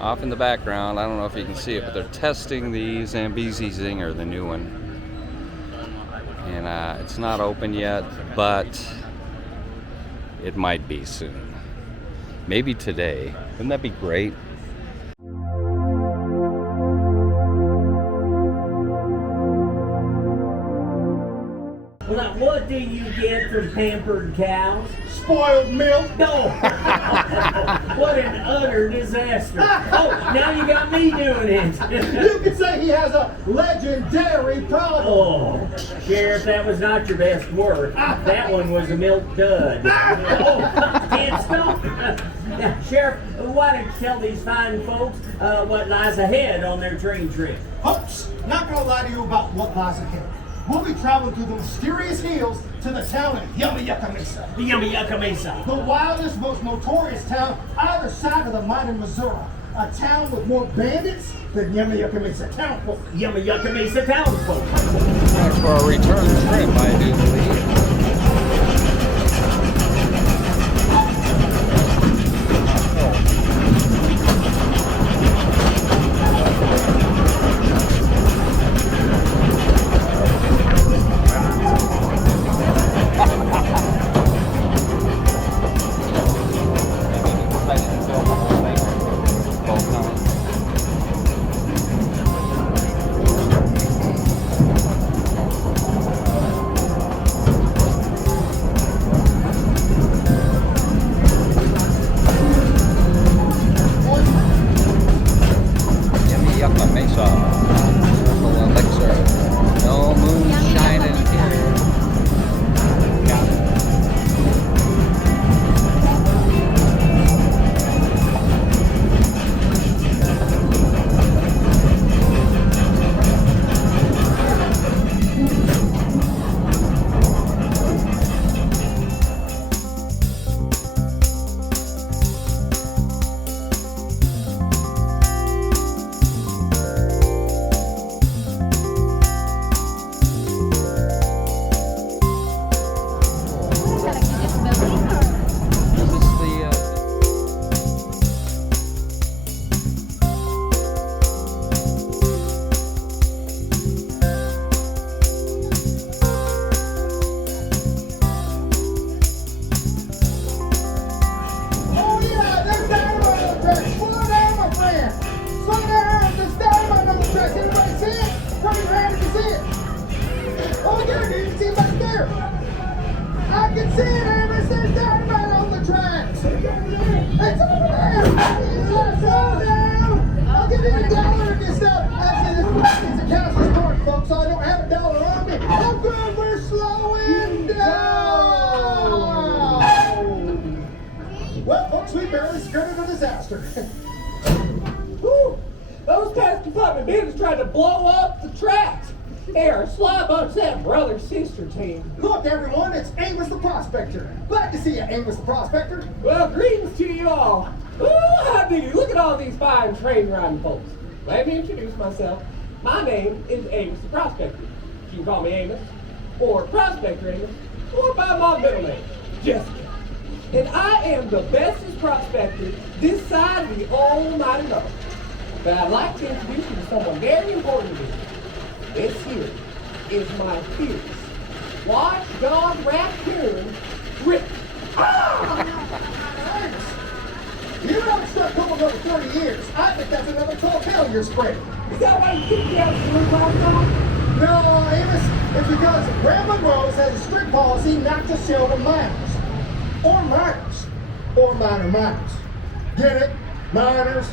off in the background. I don't know if you can see it, but they're testing the Zambezi Zinger, the new one. And it's not open yet, but it might be soon. Maybe today. Wouldn't that be great? Well, now, what do you get from pampered cows? Spoiled milk. No! What an utter disaster. Oh, now you got me doing it. You could say he has a legendary problem. Oh, Sheriff, that was not your best work. That one was a milk dud. Oh, can't stop. Now, Sheriff, why don't you tell these fine folks what lies ahead on their train trip? Oops, not gonna lie to you about what lies ahead. We'll be traveling through the mysterious hills to the town of Yucca Mesa. Yucca Mesa. The wildest, most notorious town either side of the mighty Missouri. A town with more bandits than Yucca Mesa town folk. Yucca Mesa town folk. That's for our return trip, I do believe. I can see it, Amos. There's dynamite on the tracks. It's over there. Slow down. I'll give you $1 if you stop. Actually, this account's historic, folks, so I don't have $1 on me. I'm good. We're slowing down. Well, folks, we barely skirted a disaster. Whew. Those past department bandits tried to blow up the tracks. They are sly bunch, that brother-sister team. Look, everyone, it's Amos the Prospector. Glad to see you, Amos the Prospector. Well, greetings to you all. Ooh, how do you? Look at all these fine train riding folks. Let me introduce myself. My name is Amos the Prospector. You can call me Amos, or Prospector Amos, or by my middle name, Jessica. And I am the bestest prospector this side of the almighty north. But I'd like to introduce you to someone very important to me. This here is my fierce watchdog raccoon, Rick. You haven't struck gold over 30 years. I think that's another tall tale you're spreading. Is that why you kicked me out of the room last time? No, Amos, it's because Grandma Rose has a strict policy not to show to minors. Or minors. Or minors. Get it? Minors.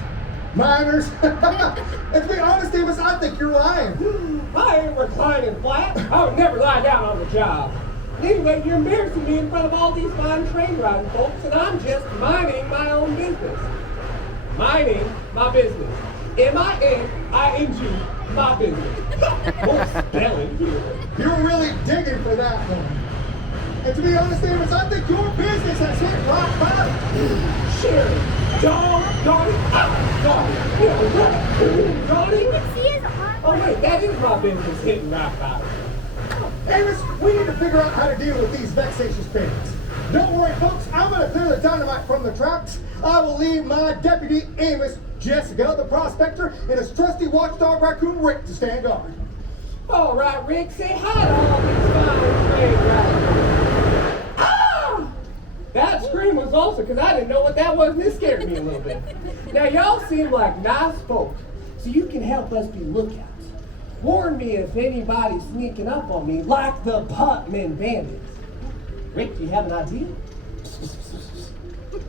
Minors. And to be honest, Amos, I think you're lying. I ain't reclining flat. I would never lie down on the job. Anyway, you're embarrassing me in front of all these fine train riding folks, and I'm just minding my own business. Minding my business. M-I-N-I-N-G, my business. What's spelling here? You're really digging for that one. And to be honest, Amos, I think your business has hit rock bottom. Sure. Donnie. Oh, wait, that is my business hitting rock bottom. Amos, we need to figure out how to deal with these vexatious bandits. Don't worry, folks. I'm going to clear the dynamite from the tracks. I will leave my deputy, Amos, Jessica, the prospector, and his trusty watchdog raccoon, Rick, to stand guard. All right, Rick, say hi to all these fine train riders. Ah! That scream was awesome because I didn't know what that was and it scared me a little bit. Now, y'all seem like nice folks, so you can help us be lookouts. Warn me if anybody's sneaking up on me like the Putman bandits. Rick, do you have an idea?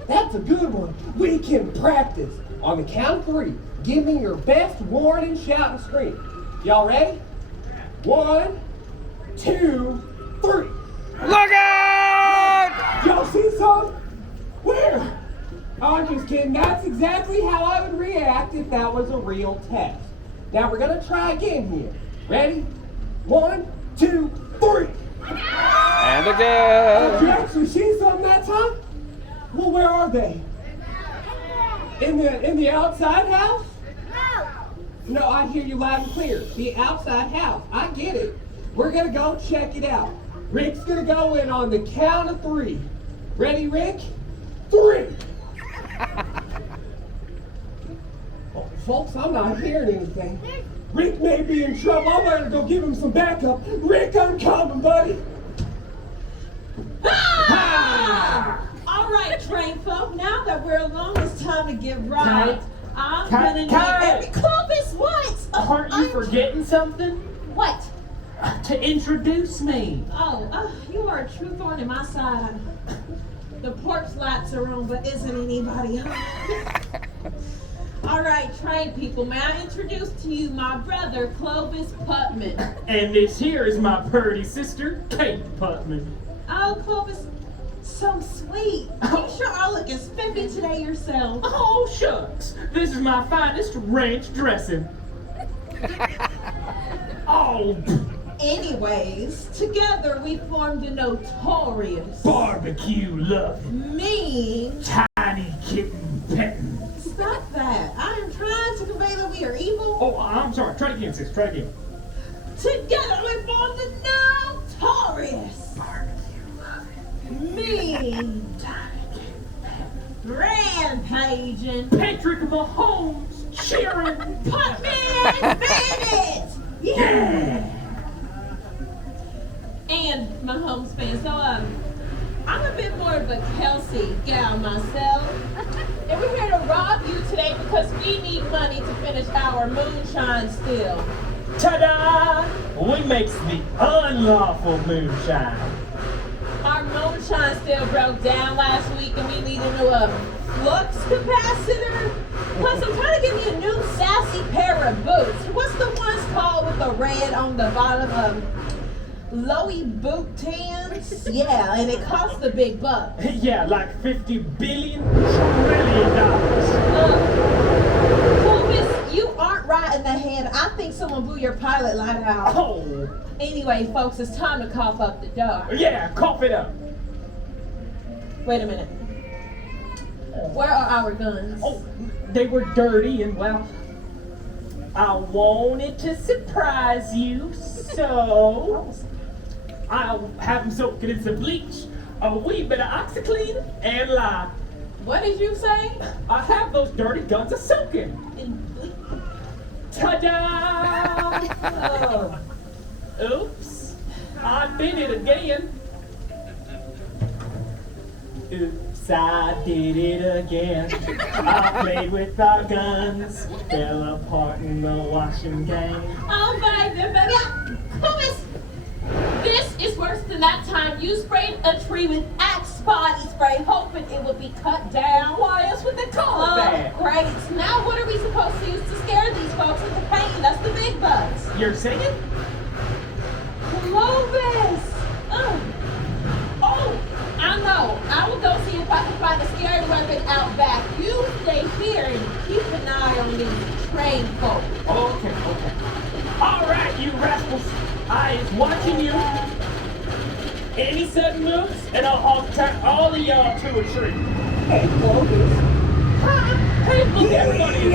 That's a good one. We can practice. On the count of 3, give me your best warning, shout, and scream. Y'all ready? 1, 2, 3. Look out! Y'all see something? Where? Oh, I'm just kidding. That's exactly how I would react if that was a real test. Now we're gonna try again here. Ready? 1, 2, 3. And Did again. you actually see something that time? Well, where are they? In the outside house? No, I hear you loud and clear. The outside house. I get it. We're gonna go check it out. Rick's gonna go in on the count of 3. Ready, Rick? 3. Oh, folks, I'm not hearing anything. Rick may be in trouble. I'm gonna go give him some backup. Rick, I'm coming, buddy. All right, train folk, now that we're alone, it's time to get right. I'm Cut, gonna need cut. every Clovis, what? Aren't you forgetting something? What? To introduce me. You are a true thorn in my side. The porch lights are on, but isn't anybody home? All right, train people, may I introduce to you my brother, Clovis Putman. And this here is my purty sister, Kate Putman. Oh, Clovis, so sweet. You sure are looking spiffy today yourself. Oh, shucks. This is my finest ranch dressing. Oh, Anyways, together we formed the notorious, barbecue loving, mean. tiny kitten petting. Stop that. I am trying to convey that we are evil. Oh, I'm sorry. Try it again, sis. Try it again. Together we formed the notorious, Barbecue loving, mean, tiny kitten petting. rampaging, Patrick Mahomes cheering. Putman bandit. Yeah. And Mahomes fan. So I'm a bit more of a Kelsey gal myself. And we're here to rob you today because we need money to finish our moonshine still. Ta-da! We makes the unlawful moonshine. Our moonshine still broke down last week and we need a new flux capacitor. Plus I'm trying to get me a new sassy pair of boots. What's the ones called with the red on the bottom? Lowy boot tans? Yeah, and it costs a big buck. Yeah, like $50 billion trillion. Clovis, you aren't right in the head. I think someone blew your pilot light out. Oh, Anyway, folks, it's time to cough up the dough. yeah, cough it up. Wait a minute. Where are our guns? Oh, they were dirty and, well, I wanted to surprise you, so I'll have them soaked in some bleach, a wee bit of OxyClean, and lye. What did you say? I have those dirty guns a soaking. Ta-da! Oops, I did it again. Oops, I did it again. I played with our guns, fell apart in the washing game. Oh, baby. Clovis, this is worse than that time you sprayed a tree with Axe body spray, hoping it would be cut down. Why else would they call it Oh, that? great. Now what are we supposed to use to scare these folks into paying us the big bucks? You're singing? Clovis! Oh, I know. I will go see if I can find a scary weapon out back. You stay here and keep an eye on these train folk. Okay. All right, you rascals. I is watching you. Any sudden moves, and I'll turn all of y'all to a tree. Hey, Clovis. Hey, look, everybody is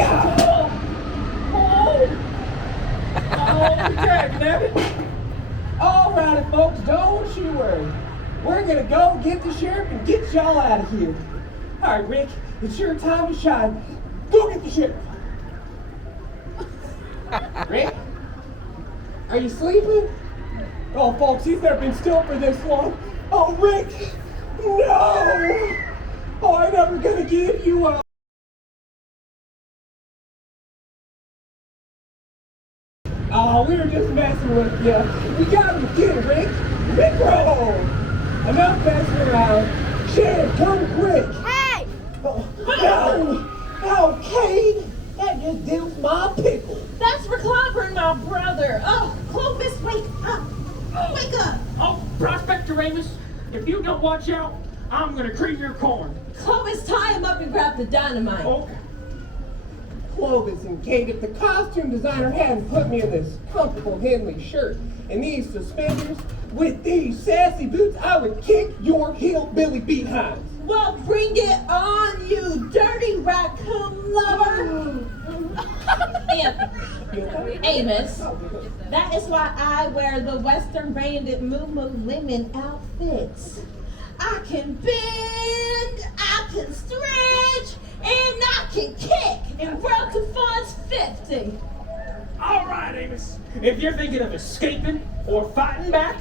Oh, you're dragging at it. All righty, folks, don't you worry. We're gonna go get the sheriff and get y'all out of here. All right, Rick, it's your time to shine. Go get the sheriff. Rick, are you sleeping? Oh, folks, he's never been still for this long. Oh, Rick, no! Oh, I'm never gonna give you up. Oh, we were just messing with you. We got him again, Rick. Rick roll! Enough messing around. Sheriff, come quick. Hey! Oh, no! Oh, Kate! That just dills my pickle. That's for clobbering my brother. Oh, Clovis, wake up. Wake up. Oh, Prospector Amos, if you don't watch out, I'm gonna cream your corn. Clovis, tie him up and grab the dynamite. Oh, Clovis and Kate, if the costume designer hadn't put me in this comfortable Henley shirt and these suspenders with these sassy boots, I would kick your hillbilly behinds. Well, bring it on, you dirty raccoon lover. Amos, that is why I wear the Western Bandit Moo Lemon outfits. I can bend, I can stretch, and I can kick. And Broken Fun's 50. all right, Amos. If you're thinking of escaping or fighting back,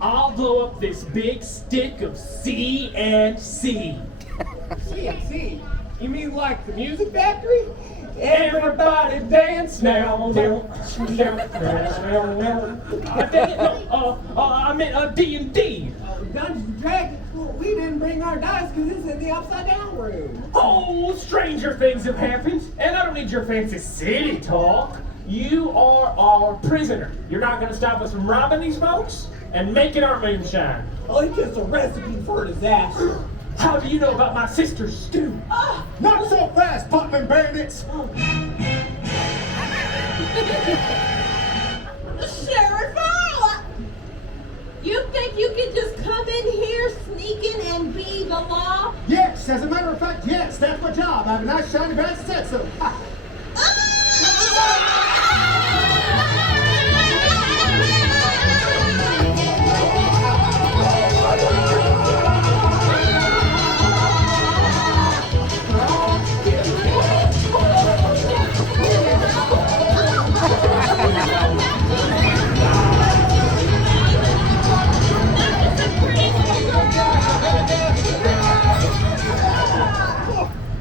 I'll blow up this big stick of CNC. CNC? You mean like the music factory? Everybody dance now. I meant D&D. Dungeons and Dragons? Well, we didn't bring our dice because it's in the upside down room. Oh, stranger things have happened, and I don't need your fancy city talk. You are our prisoner. You're not going to stop us from robbing these folks and making our moonshine. Oh, it's just a recipe for disaster. How do you know about my sister's stew? Not so fast, Putman bandits! Sheriff Earl! You think you can just come in here sneaking and be the law? Yes, as a matter of fact, yes, that's my job. I have a nice shiny badge that said so. Ha.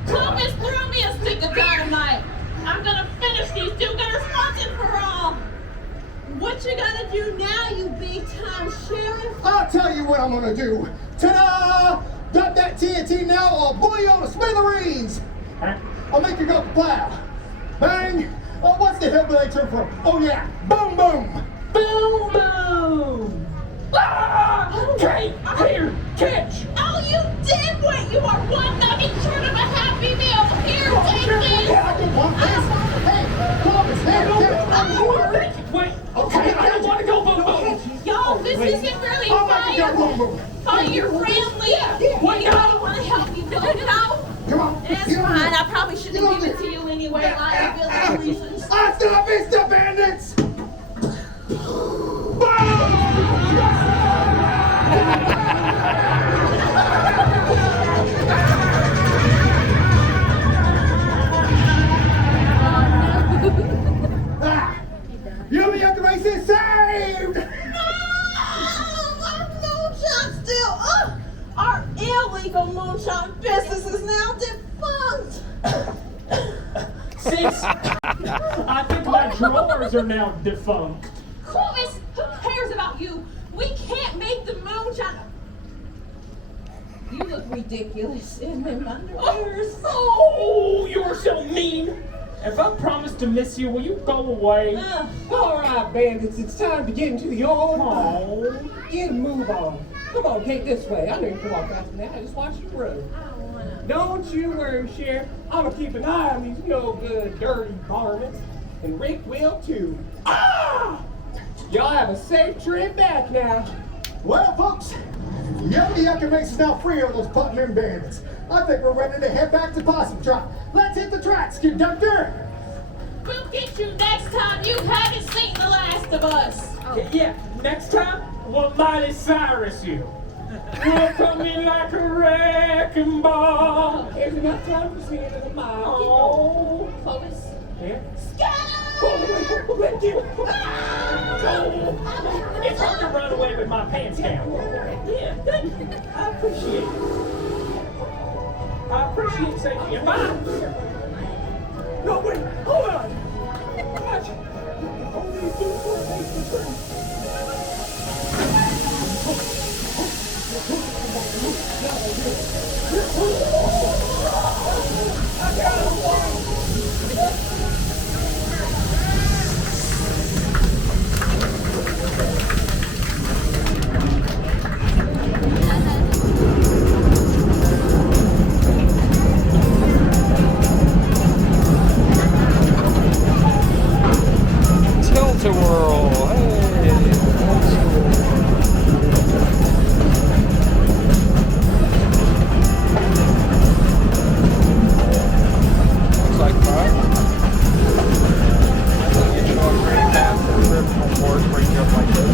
Clovis threw me a stick of dynamite. I'm gonna finish these do-gooders once and for all. What you gonna do now, you big-time sheriff? I'll tell you what I'm gonna do. Ta-da! Dump that TNT now or blow you on the smithereens! I'll make you go plow. Bang! Oh, what's the hillbilly term for? Oh yeah, boom boom! Boom, boom! Ah! Kate, here, catch! Oh, you dimwit! You are one nugget short of a Happy Meal. Here, take this. Yeah, I can want this! Hey, Clovis, here, get it! Wait, okay, I don't want to go boom, boom! Y'all, this isn't really I'll make you go boom boom! fire friendly. Well, you know, I want to help you build it out. Come on! That's get on fine. there. I probably shouldn't have given it to you anyway, liability reasons. Hasta la vista, bandits! You'll be at the races saved! Our moonshine still up. Our illegal moonshine business is now defunct. Sis, I think my drawers are now defunct. Clovis, who cares about you? We can't make the moonshine. You look ridiculous in them underwears. Oh, you're so mean! If I promise to miss you, will you go away? All right, bandits, it's time to get into the old Oh. Get a move on. Come on, Kate, this way. I know you can walk faster than that. I just watch you run. I don't wanna. Don't you worry, Sheriff. I'm gonna keep an eye on these no good, dirty varmints. And Rick will too. Ah! Y'all have a safe trip back now. Well, folks, Yellow Yucca makes us now free of those Putman bandits. I think we're ready to head back to Possum Trot. Let's hit the tracks, conductor! We'll get you next time you haven't seen the last of us. Yeah, next time, we'll Miley Cyrus you. We'll come in like a wrecking ball. There's enough time to see it in the mile. Oh, Clovis. yeah. Oh, let you. It's hard to run away with my pants down. Yeah, thank you. I appreciate it. I appreciate saving your mind. No, wait, hold on. Watch. Only do for a base return. I got him. Tilt-a-whirl. Hey. Looks like fun. You know, a pretty fast original course where you jump like this.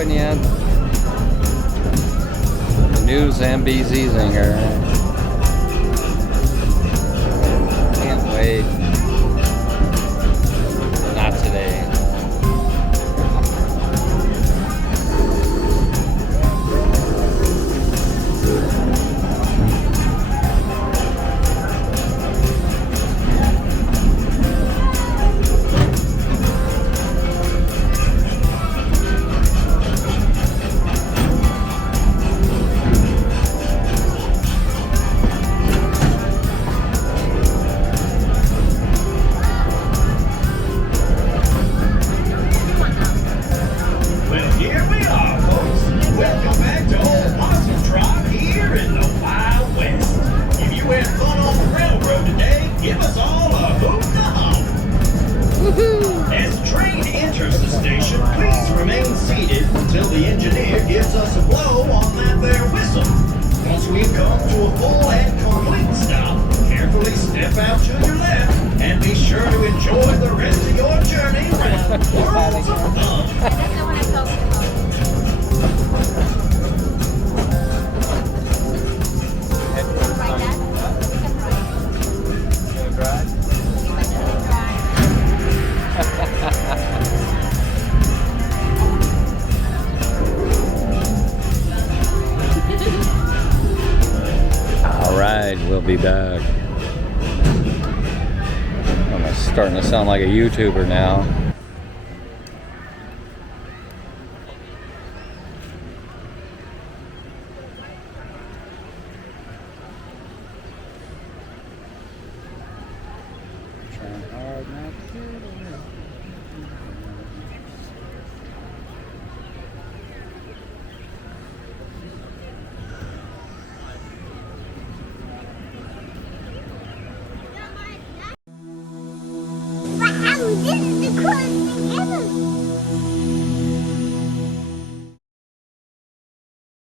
Yet. The new Zambezi Zinger. Can't wait. Not today. Until the engineer gives us a blow on that there whistle. Once we come to a full and complete stop, carefully step out to your left and be sure to enjoy the rest of your journey around worlds of fun. We'll be back. I'm starting to sound like a YouTuber now.